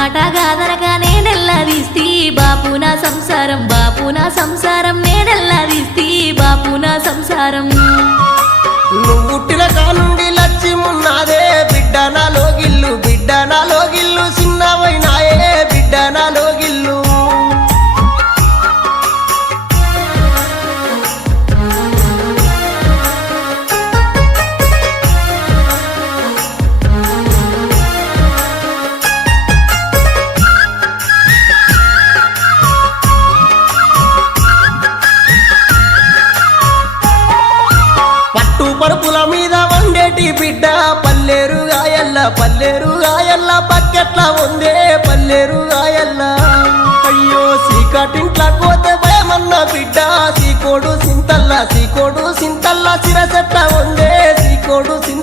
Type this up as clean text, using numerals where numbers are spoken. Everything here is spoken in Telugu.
మాట గాదనగా నేనెల్లదీస్తి బాపు నా సంసారం, బాపు నా సంసారం, నేనెల్లదీస్తి బాపు నా సంసారం. నువ్వు పుట్టిన కానుండి లచ్చిమున్నాదే బిడ్డ నాలో గిల్లు, బిడ్డ నాలో గిల్లు, చిన్నవైనాయే బిడ్డ నాలో గిల్లు. పరుపుల మీద వండేటి బిడ్డ పల్లేరు గాయల్ల, పల్లేరు గాయల్ల, పక్కెట్ల ఉందే పల్లేరు గాయల్ల. అయ్యో సీకటింట్ల కోతే భయమన్న బిడ్డ సీకోడు సింతల్ల, సీకోడు సింతల్ల, సిరసెట్ల ఉందే సీకోడు సింతల్ల.